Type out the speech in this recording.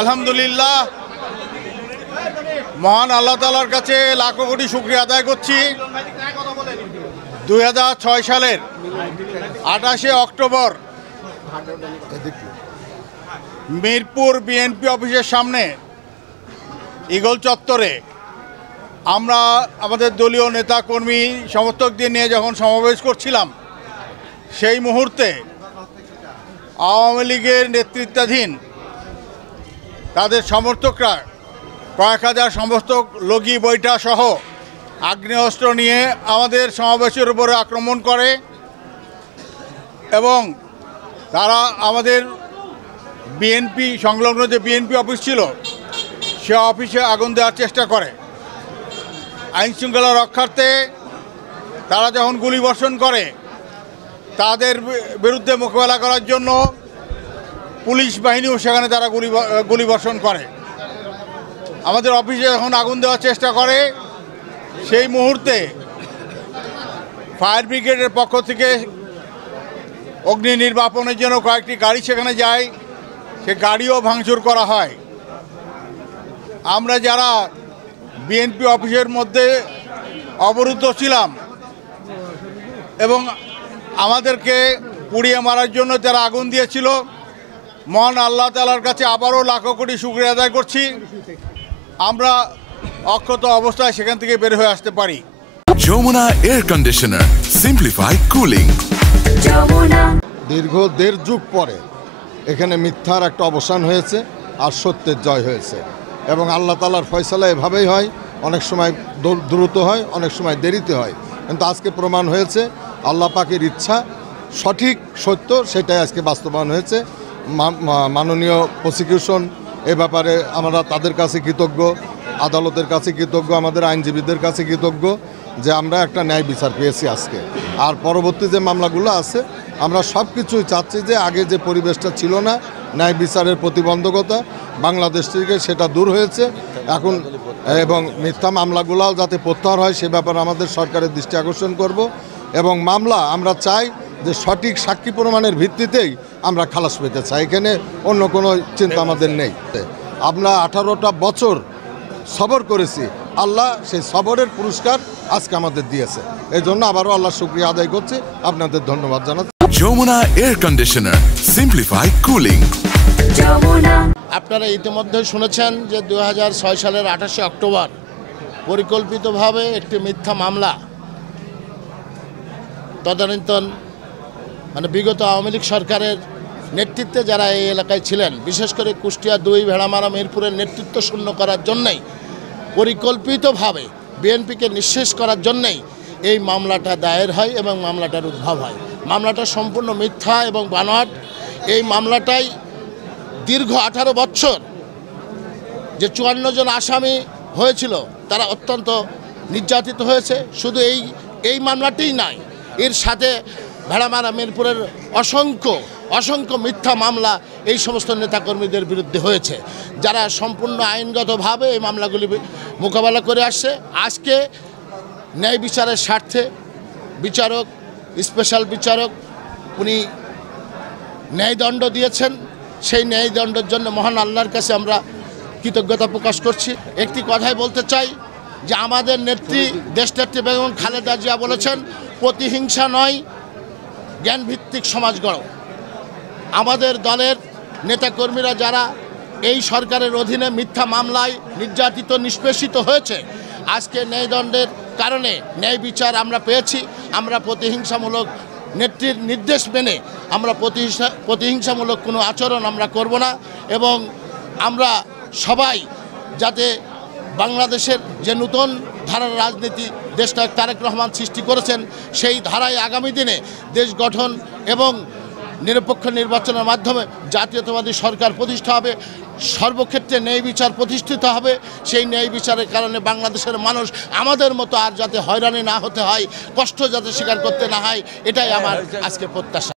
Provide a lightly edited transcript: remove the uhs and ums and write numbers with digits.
আলহামদুলিল্লাহ মহান আল্লাহ তাআলার কাছে লাখো কোটি শুকরিয়া আদায় করছি। 2006 সালের 28শে অক্টোবর মিরপুর বিএনপি অফিসের সামনে ঈগল চত্বরে আমরা আমাদের দলীয় নেতা কর্মী সমর্থকদের নিয়ে যখন সমাবেশ করছিলাম, সেই মুহূর্তে আওয়ামী লীগের নেতৃত্বাধীন তাদের সমর্থকরা কয়েক হাজার সমর্থক লগি বৈঠা সহ আগ্নেয়াস্ত্র নিয়ে আমাদের সমাবেশের উপরে আক্রমণ করে এবং তারা আমাদের বিএনপি সংলগ্ন যে বিএনপি অফিস ছিল সে অফিসে আগুন দেওয়ার চেষ্টা করে। আইনশৃঙ্খলা রক্ষার্থে তারা যখন গুলিবর্ষণ করে, তাদের বিরুদ্ধে মোকাবেলা করার জন্য পুলিশ বাহিনীও সেখানে তারা গুলিবর্ষণ করে। আমাদের অফিসে যখন আগুন দেওয়ার চেষ্টা করে, সেই মুহূর্তে ফায়ার ব্রিগেডের পক্ষ থেকে অগ্নি নির্বাপনের জন্য কয়েকটি গাড়ি সেখানে যায়, সে গাড়িও ভাঙচুর করা হয়। আমরা যারা বিএনপি অফিসের মধ্যে অবরুদ্ধ ছিলাম এবং আমাদেরকে পুড়িয়ে মারার জন্য যারা আগুন দিয়েছিল, মহান আল্লাহ তাআলার কাছে আবারও লাখো কোটি শুকরিয়া আদায় করছি। আমরা অক্ষত অবস্থায় সেখান থেকে বের হয়ে আসতে পারি। Jamuna air conditioner, simplify cooling. দীর্ঘ দেড় যুগ পরে এখানে মিথ্যার একটা অবসান হয়েছে আর সত্যের জয় হয়েছে এবং আল্লাহ তাআলার ফয়সালা এভাবেই হয়, অনেক সময় দ্রুত হয়, অনেক সময় দেরিতে হয়, কিন্তু আজকে প্রমাণ হয়েছে আল্লাহ পাকের ইচ্ছা সঠিক সত্য, সেটাই আজকে বাস্তবায়ন হয়েছে। মাননীয় প্রসিকিউশন এ ব্যাপারে আমরা তাদের কাছে কৃতজ্ঞ, আদালতের কাছে কৃতজ্ঞ, আমাদের আইনজীবীদের কাছে কৃতজ্ঞ যে আমরা একটা ন্যায় বিচার পেয়েছি আজকে। আর পরবর্তী যে মামলাগুলো আছে, আমরা সব কিছুই চাচ্ছি যে আগে যে পরিবেশটা ছিল না, ন্যায় বিচারের প্রতিবন্ধকতা বাংলাদেশ থেকে সেটা দূর হয়েছে এখন, এবং মিথ্যা মামলাগুলোও যাতে প্রত্যাহার হয় সে ব্যাপারে আমাদের সরকারের দৃষ্টি আকর্ষণ করব। এবং মামলা আমরা চাই যে সঠিক সাক্ষী প্রমাণের ভিত্তিতেই আমরা খালাস পেতে চাই, এখানে অন্য কোনো চিন্তা আমাদের নেই। আমরা 18টা বছর সবর করেছি, আল্লাহ সেই সবরের পুরস্কার আজকে আমাদের দিয়েছে, এই জন্য আবারও আল্লাহর শুকরিয়া আদায় করছি, আপনাদের ধন্যবাদ জানাচ্ছি। Jamuna air conditioner, simplify cooling. আপনারা ইতিমধ্যে শুনেছেন যে 2006 সালের 28শে অক্টোবর পরিকল্পিতভাবে একটি মিথ্যা মামলা তদানীন্তন বিগত আওয়ামী লীগ সরকারের নেতৃত্বে যারা এই এলাকায় ছিলেন, বিশেষ করে কুষ্টিয়া 2, ভেড়ামারা, মিরপুরের নেতৃত্ব শূন্য করার জন্যই, পরিকল্পিতভাবে বিএনপিকে নিঃশেষ করার জন্যই এই মামলাটা দায়ের হয় এবং মামলাটার উদ্ভব হয়। মামলাটা সম্পূর্ণ মিথ্যা এবং বানোয়াট। এই মামলাটাই দীর্ঘ 18 বছর যে 54 জন আসামি হয়েছিল তারা অত্যন্ত নির্যাতিত হয়েছে। শুধু এই মামলাটিই নয়, এর সাথে ভেড়ামারা, মিরপুরের অসংখ্য মিথ্যা মামলা এই সমস্ত নেতাকর্মীদের বিরুদ্ধে হয়েছে, যারা সম্পূর্ণ আইনগতভাবে এই মামলাগুলি মোকাবেলা করে আসছে। আজকে ন্যায় বিচারের স্বার্থে বিচারক, স্পেশাল বিচারক উনি ন্যায়দণ্ড দিয়েছেন। সেই ন্যায়দণ্ডের জন্য মহান আল্লাহর কাছে আমরা কৃতজ্ঞতা প্রকাশ করছি। একটি কথাই বলতে চাই যে আমাদের নেত্রী, দেশনেত্রী বেগম খালেদা জিয়া বলেছেন, প্রতিহিংসা নয়, জ্ঞানভিত্তিক সমাজ গড়ো। আমাদের দলের নেতাকর্মীরা যারা এই সরকারের অধীনে মিথ্যা মামলায় নির্যাতিত, নিষ্পেষিত হয়েছে, আজকে ন্যায়দণ্ডের কারণে ন্যায় বিচার আমরা পেয়েছি। আমরা প্রতিহিংসামূলক, নেত্রীর নির্দেশ মেনে আমরা প্রতিহিংসামূলক কোনো আচরণ আমরা করব না এবং আমরা সবাই যাতে বাংলাদেশের যে নতুন ধারার রাজনীতি দেশনায়ক তারেক রহমান সৃষ্টি করেছেন, সেই ধারায় আগামী দিনে দেশ গঠন এবং নিরপেক্ষ নির্বাচনের মাধ্যমে জাতীয়তাবাদী সরকার প্রতিষ্ঠা হবে, সর্বক্ষেত্রে ন্যায় বিচার প্রতিষ্ঠিত হবে। সেই ন্যায় বিচারের কারণে বাংলাদেশের মানুষ আমাদের মতো আর যাতে হয়রানি না হতে হয়, কষ্ট যাতে স্বীকার করতে না হয়, এটাই আমার আজকে প্রত্যাশা।